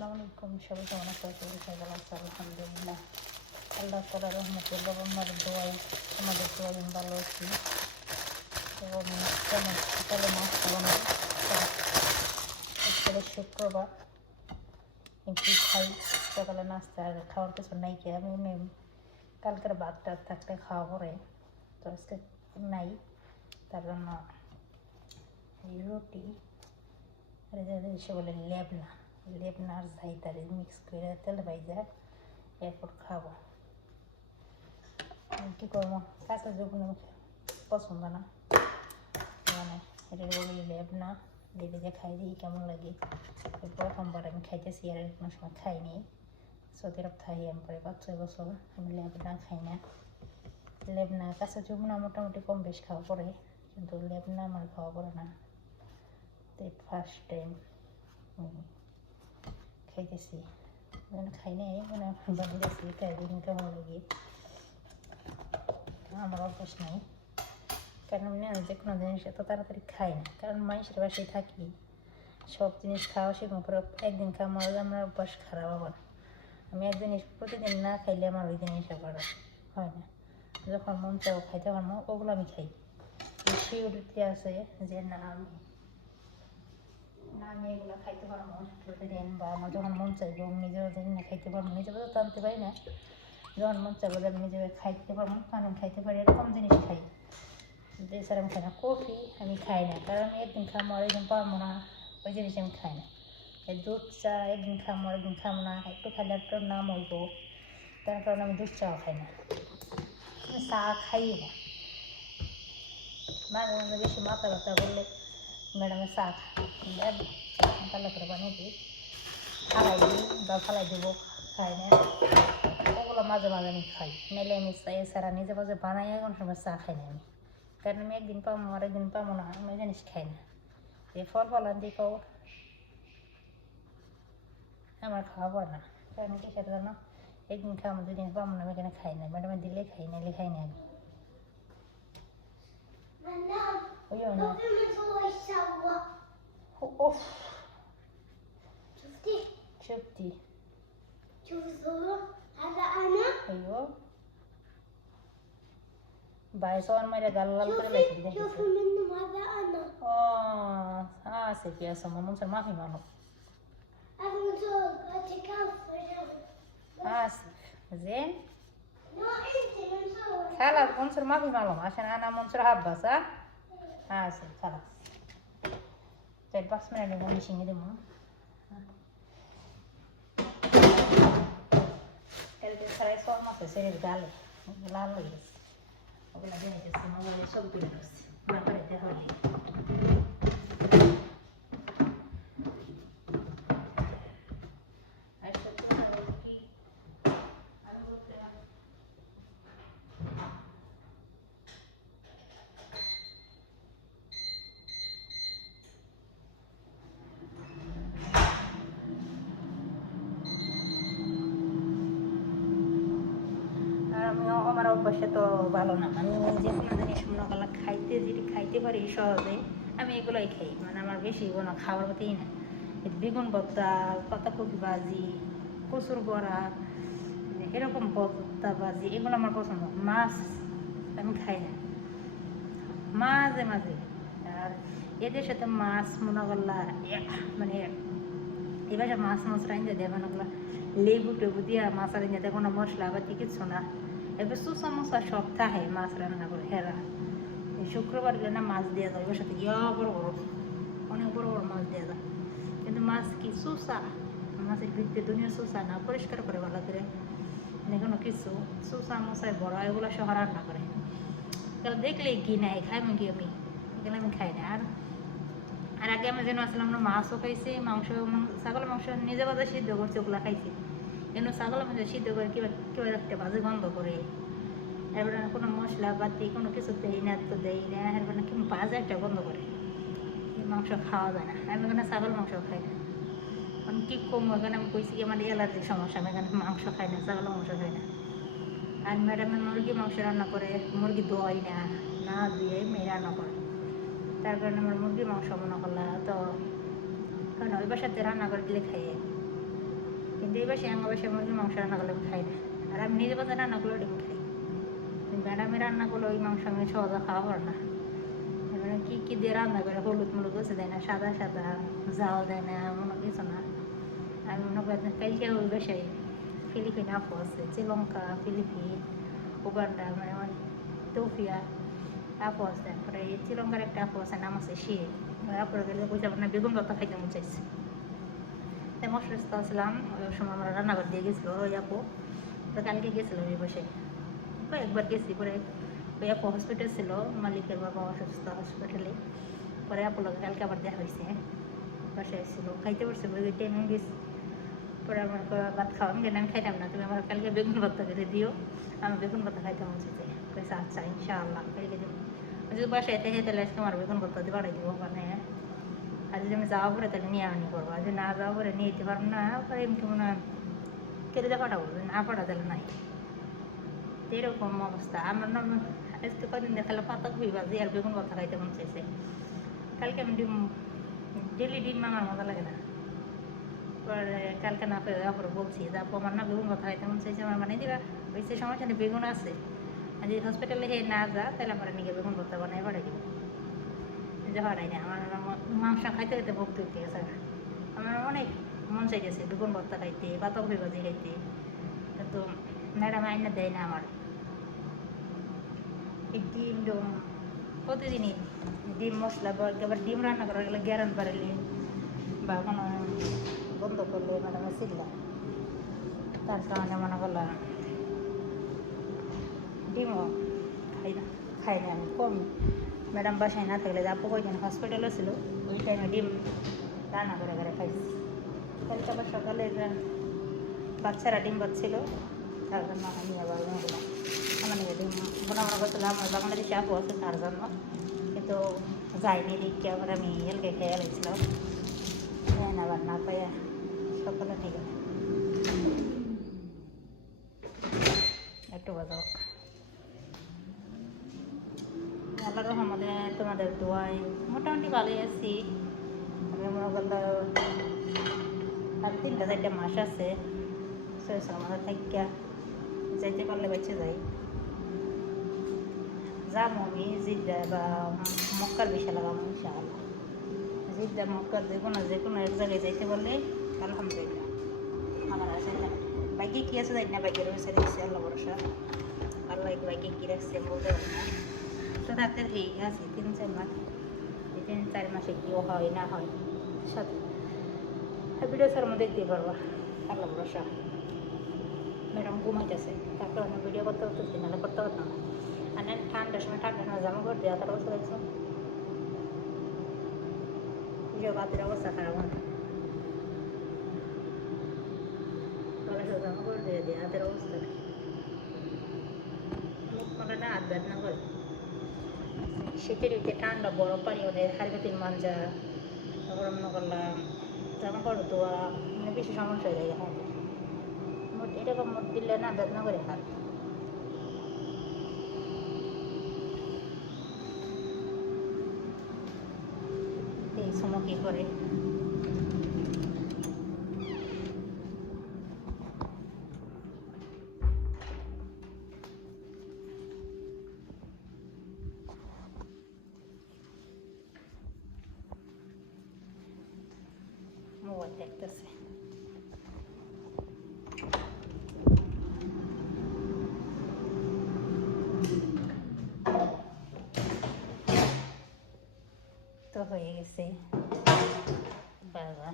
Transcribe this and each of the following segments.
আসসালামু আলাইকুম, সবাই কেমন আছো? সবাই ভালো আছে আলহামদুলিল্লাহ। আল্লাহ তাআলার রহমতে বাবা-মার দোয়ায় আমাদের দোয়ায় আমি ভালো আছি। এবং কেমন সকালে নাস্তা বানাই, আজকে শুক্রবার, কি খাই সকালে নাস্তা আর খাওয়ার কিছু নাই কি আমি কালকের ভাত টাত থাকলে খাওয়া পরে, তো আজকে নাই, তার জন্য এই রুটি আর সে বলে লেবনা আর জাইতারি মিক্স করে তেল ভাইজা এরপর খাবো। কী করবো, কাঁচা যখন পছন্দ না, মানে এটা বলি লেবনা লেবে খাই দিই কেমন লাগে। প্রথমবার আমি খাইতেছি, আর কোনো সময় খাইনি। সৌদি আরব থাই আমি পরে 5-6 বছর, আমি লেবনা খাই না। লেবনা কাঁচা যমুনা মোটামুটি কম বেশ খাওয়া পড়ে, কিন্তু লেবনা আমার খাওয়া পড়ে না। তো ফার্স্ট টাইম খাইতেছি, মানে খাই নাই, মানে বানিয়েছি, খাই দিন কেমন লাগে। আমার অভ্যাস নাই, কারণ আমি না যে কোনো জিনিস এত তাড়াতাড়ি খাই না, কারণ মানুষের বাসায় থাকি, সব জিনিস খাওয়া শিখবো, পরে একদিন খাওয়া আমার অভ্যাস খারাপ। আবার আমি এক জিনিস প্রতিদিন না খাইলে আমার ওই জিনিস আবার হয় না। যখন মন চাও খাইতে পারবো ওগুলো আমি খাই। সিউরিটি আছে যে না আমি এগুলো খাইতে পারবো প্রতিদিন, বা আমার যখন মন চাইবো আমি নিজেও জানি না খাইতে পারবো, নিজেও তো আনতে পারি না। যখন মন চাইবো যে আমি নিজেকে খাইতে পারবো তখন আমি খাইতে পারি, এরকম জিনিস খাই। এছাড়া আমি খাই না। কফি আমি খাই না, কারণ আমি একদিন খাবো আর একদিন পারবো না, ওই জিনিস আমি খাই না। এই দুধ চা একদিন খাবো আর একদিন খাবো না, একটু খাইলে একটু নাম হইবো, তার কারণে আমি দুধ চাও খাই না, আমি চা খাই না। মাঝে মাঝে বেশি মাথা ব্যথা করলে ম্যাডামে চা তাহলে করে বানিয়ে দিই, ফালাই দিই বা ফালাই দেবো, খাই না। ওগুলো মাঝে মাঝে আমি খাই, নাইলে আমি এছাড়া নিজে মাঝে বানাই কোনো সময় চা খাই না আমি, কারণ আমি একদিন পাবো আর একদিন পাবো না, আমি জিনিস খাই না। এই ফল আনতে খাও আমার খাওয়া পড়ে না, কারণ কি সেটা জানো, একদিন খাবো দুদিন পাবো না, আমি এখানে খাই না, ম্যাডামে দিলে খাই, নাইলে খাই না আমি। اوف شفتي هذا أنا. ايوه باي صور مرة قال الله كده شوفي منهم هذا أنا. اسف يا سما، منصر ما في معلوم. هذا منصور أتكفى. اسف زين. لا أنت منصور. خلاص منصر ما في معلوم، عشان انا منصر هبه صح. اسف خلاص. طيب بس من اللي ماشيين دي مو el que trae sol no se sirve el galo, el galo es o que la tiene que se no huele sol pero no parece jolly. আমার অভ্যাসে তো ভালো না, আমি যে কোনো জিনিস মনে করলাম খাইতে যেটি খাইতে পারি সহজে আমি এগুলোই খাই, মানে আমার বেশি কোনো খাওয়ার প্রতিই না। বেগুন ভর্তা, পাতাকপি ভাজি, কচুর বড়া, এরকম ভর্তা ভাজি এগুলো আমার পছন্দ। মাছ আমি খাই না মাঝে মাঝে, আর এদের সাথে মাছ মনে করলা মানে এবার মাছ রাইন্দা দেয় মনে করলা লেবু টেবু দিয়া মাছ রাইন্দা দেয়, কোনো মশলা পাতি কিছু না। এবার সুসা মশা সব থাকে মাছ রান্না করে হেরা। শুক্রবার গেলে না মাছ দেওয়া যায়, এবার সাথে বড় বড় অনেক বড় বড় মাছ দেওয়া যায়, কিন্তু মাছ কি সুসা, মাছের ভিতরে দুনিয়া সুসা না, পরিষ্কার করে ভালো করে কোনো কিছু সুসা মশাই বড় এগুলো সহ রান্না করে, দেখলে কি নাই খাই কি আমি এগুলো আমি খাই না। আর আগে আমি যেন আসলে আমরা মাছও খাইছি, ছাগলের মাংস নিজে বাজে সিদ্ধ করছি ওগুলো খাইছি, কিন্তু ছাগলের মাংস সিদ্ধ করে কিভাবে একটা বাজে গন্ধ করে, এরপরে কোনো মশলা পাতি কোনো কিছু দেই না, তো দেই না, এরপরে কিন্তু বাজে একটা গন্ধ করে, মাংস খাওয়া যায় না। আমি এখানে ছাগল মাংস খাই না, আমি কী কম এখানে আমি কইছি কি আমার অ্যালার্জির সমস্যা, আমি এখানে মাংস খাই না, ছাগল মাংস খাই না। আর ম্যাডামে মুরগি মাংস রান্না করে, মুরগি দোয়াই না, না দিয়ে মেয়ে রান্না করে, তার কারণে আমার মুরগি মাংস মনে করলা তো কারণ ওই বাসাতে রান্না করে দিলে খাইয়ে কিন্তু এই বাসে আমার বাসায় মুরগির মাংস রান্না করলে আমি খাই না। আর আমি নিজে বাজার রান্না করলে ডিম খাই। ম্যাডামের রান্না করলে ওই মাংস আমি সহজে খাওয়া পার না। মানে কী কী দিয়ে রান্না করে হলুদ মুলুদ বসে দেয় না, সাদা সাদা জাল দেয় না, মনে কিছু না। আমি মনে করি কালকে ওই বাসায় ফিলিপিন আপু আছে, শ্রীলঙ্কা, ফিলিপিন, উগান্ডা, মানে আমার ইথিওপিয়া আপু আছে। তারপরে এই শ্রীলঙ্কার একটা আপু আছে, নাম আছে সে। আপুর গেলে বুঝতে পারে না, বেগুন ভর্তা খাইতে মন চাইছে। তাই মশলা আসলাম, ওই সময় আমরা রান্নাঘর দিয়ে গেছিলো ওই আপু। তো কালকে গেছিলো ওই বসে, একবার গেছি। পরে ওই আপু হসপিটাল ছিল, মালিকের বাবা অসুস্থ হসপিটালে। পরে আপুর লোক কালকে আবার দেখা হয়েছে, বাসায় ছিল, খাইতে পারছে ওই টাইমে গেছি। পরে আমার ভাত খাওয়ান গেলে আমি খাইতাম না, তুমি আমার কালকে বেগুন ভর্তা করে দিও, আমি বেগুন ভর্তা খাইতে মন চাইছে। কইছে আচ্ছা ইনশাআল্লাহ কালকে দেবো। যদি বাসায় থেকে তাহলে আজকে আমার বেগুন ভর্তা দিয়ে বাড়াই দেবো। মানে আর যদি আমি যাওয়া পরে তাহলে নিয়ে আনি করবো, আর যদি না যাওয়া পরে নিয়ে যেতে পারবো না, পরে এমনি মনে হয় কেটে দিয়ে পাঠাবো, যদি না পাঠা তাহলে নাই। এরকম অবস্থা আমার না। আজকে কদিন দেখালো পাতাকপি ভাজি আর বেগুন ভর্তা খাইতে মন চাইছে। কালকে আমি ডিম, ডেলি ডিম আমার মজা লাগে না। পরে কালকে না পেয়ে তারপরে বলছি যে আপু আমার না বেগুন ভর্তা খাইতে মন চাইছে, আমার মানে দিবা ওইসে সমস্যা নেই, বেগুন আছে। আর যদি হসপিটালে হে না যা তাহলে আমার নিজে বেগুন ভর্তা বানাই পাঠাই দিব। যে পাঠাই না, আমার মাংস খাইতে খাইতে ভক্তি হইতে গেছে। আমার অনেক মন চাইতেছে বেগুন ভর্তা খাইতে, পাতাকপি ভাজি খাইতে, কিন্তু ম্যাডাম আইনা দেয় না আমার। এই ডিম প্রতিদিনই ডিম মশলা বা একেবারে ডিম রান্না করা গেলে গ্যারান বাড়ালে বা কোনো বন্ধ করলে ম্যাডামে চিল্লা, তার কারণে মনে করলাম ডিমও খাই না আমি কম। ম্যাডাম বাসায় না থাকলে আপু কয়দিন হসপিটালে ছিল, ওই টাইমে ডিম রান্না করে করে খাইছি। কালকে আবার সকালে বাচ্চারা ডিম পাচ্ছিল, তার জন্য আমি আবার বললাম আমার নিয়ে ডিম মনে করছিলাম আমার বাংলাদেশে আপু আছে তার জন্য, কিন্তু যাইনি দেখি আবার আমি এলকে খেয়ে গেছিলাম। যাই না আবার না পাইয়া সকালে নিয়ে গেল একটু বাজাও। আল্লাহ রহমতে তোমাদের দোয়ায় মোটামুটি ভালোই আছি। আমি মনে করলাম আর 3-4 মাস আছে, আমাদের থাকিয়া যাইতে পারলে বেঁচে যাই। যাবো আমি জিদ্দা বা মক্কার বিষয় লাগাবো ইনশাআল্লাহ। জিদ্দা মক্কার যে কোনো এক জায়গায় যাইতে পারলে আলহামদুলিল্লাহ আমার আছে। বাইকে কী আছে যাই না, বাইকের রয়েছে দেখছি আল্লাহ ভরসা। আল্লাহ বাইকে কী রাখছে বলতে পারি না। তো রাতের এই আছে 3-4 মাস, এই 3-4 মাসে কী হয় না হয় সাথে ভিডিও ছাড়ার মধ্যে দেখতেই পারবা আল্লাহ ভরসা। ম্যাডাম ঘুমাইতেছে, তার কারণে ভিডিও করতে পারতেছি, নাহলে করতে পারতাম না। আর না ঠান্ডার সময় ঠান্ডার সময় জামা কাপড় দেওয়া তার অবস্থা দেখছো, ভিডিও বাতির অবস্থা খারাপ হয়। জামা কাপড় দিয়ে দিয়ে হাতের অবস্থা মুখ করে না, হাত বেদনা করে। শীতের উঠে ঠান্ডা বরফ পানি ওঠে, হাড়িপাতির মাঞ্জা, তারপর মনে করলাম জামা কাপড় ধোয়া, মানে বেশি সমস্যা হয়ে যায় হাতে। এরকম মুখ দিলে না বেদনা করে হাত। এই সময় কী করে মোবাইল দেখতেছে। তো হয়ে গেছে বাবা।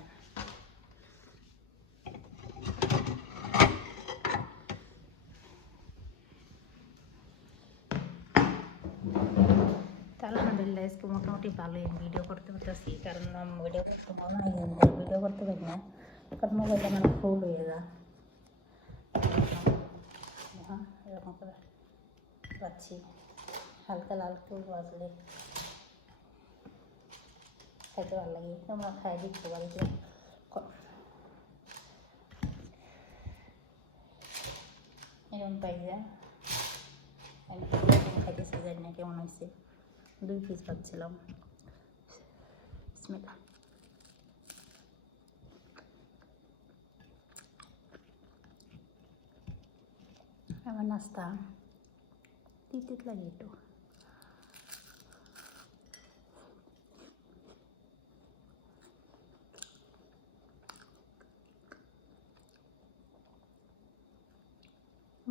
আলহামদুলিল্লাহ আজকে মোটামুটি ভালোই ভিডিও করতে পারতেছি, কারণ ভিডিও করতে মনে হয় ভিডিও করতে পারি না, কারণ মোবাইলটা মানে ফুল হয়ে যায়। হ্যাঁ এরকম করে পাচ্ছি, হালকা লাল ফুল বাজলে খাইতে ভালো লাগে। তোমরা খাই দিচ্ছি বাড়িতে, এরকম পাই যায়। আমি খাইতেছি, জানি না কেমন হয়েছে। 2 পিস পাচ্ছিলাম। বিসমিল্লাহ। আমার নাস্তা তিত লাগে একটু।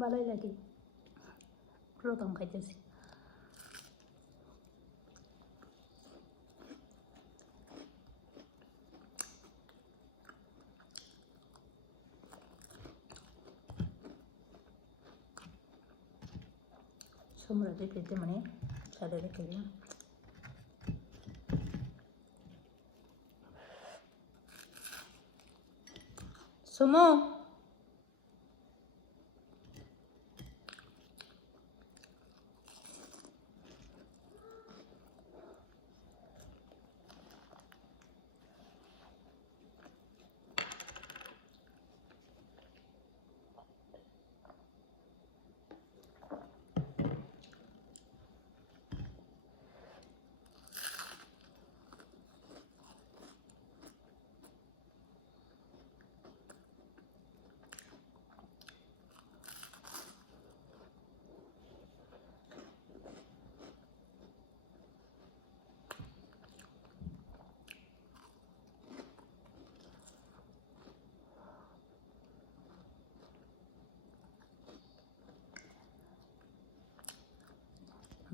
ভালোই লাগে, প্রথম খাইতেছি। সমুদ্রে খেতে মানে সাদা রেখে দিন। সুমো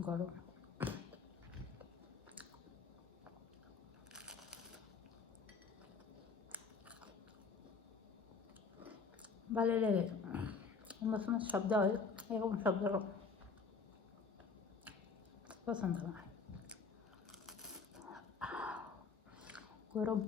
গরম। ভালো লাগে, আমার সময় শব্দ হয়, এরকম শব্দ পছন্দ হয়। গরম।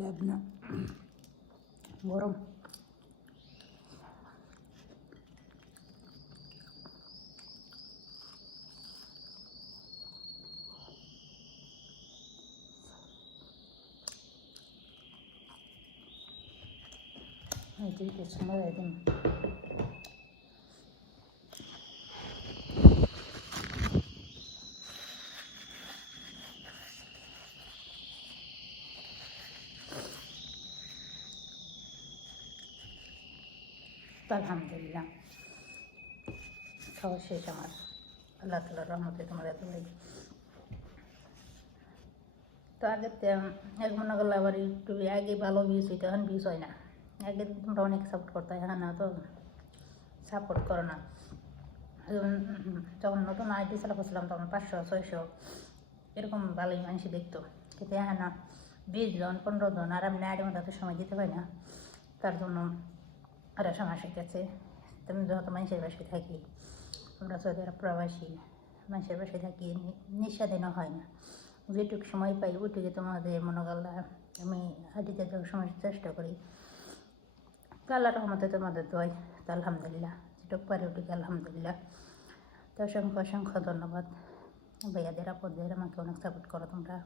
লেবনা গরম। এদিকে সময় দিন। আলহামদুলিল্লাহ খাওয়া শেষ আমার। আল্লাহ তাআলার রহমতে তোমার এত লাগে। তো আগে এক মনে করলে আবার একটু আগে ভালো ভিউজ হইতো, এখন ভিউজ হয় না। আগে তোমরা অনেক সাপোর্ট করতে, এখন না তো সাপোর্ট করো না। যখন নতুন আইডি চালা করছিলাম তখন 500-600 এরকম ভালোই মানুষ দেখতো, কিন্তু এখন না 20 জন 15 জন, আর আমি আইডির মধ্যে এত সময় দিতে পারি না। তার জন্য আরও সমস্যা গেছে। তুমি যত মানুষের বাসায় থাকি, আমরা সৌদি আরব প্রবাসী, মানুষের বাসায় থাকি, নিঃস্বাধীনও হয় না। যেটুকু সময় পাই ওইটুকু তোমাদের মনে করলে আমি আইডিতে যাওয়ার সময় চেষ্টা করি। তো আল্লাহ রহমতে তোমাদের দোয়াই, তো আলহামদুলিল্লাহ যেটুকু পারি ওটুকু আলহামদুলিল্লাহ। তো অসংখ্য অসংখ্য ধন্যবাদ ভাইয়াদের, আপদের, আমাকে অনেক সাপোর্ট করো তোমরা,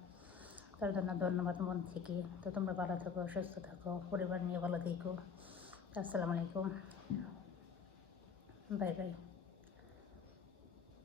তার জন্য ধন্যবাদ মন থেকে। তো তোমরা ভালো থাকো, সুস্থ থাকো, পরিবার নিয়ে ভালো থেকো। আসসালামু আলাইকুম, বাই বাই।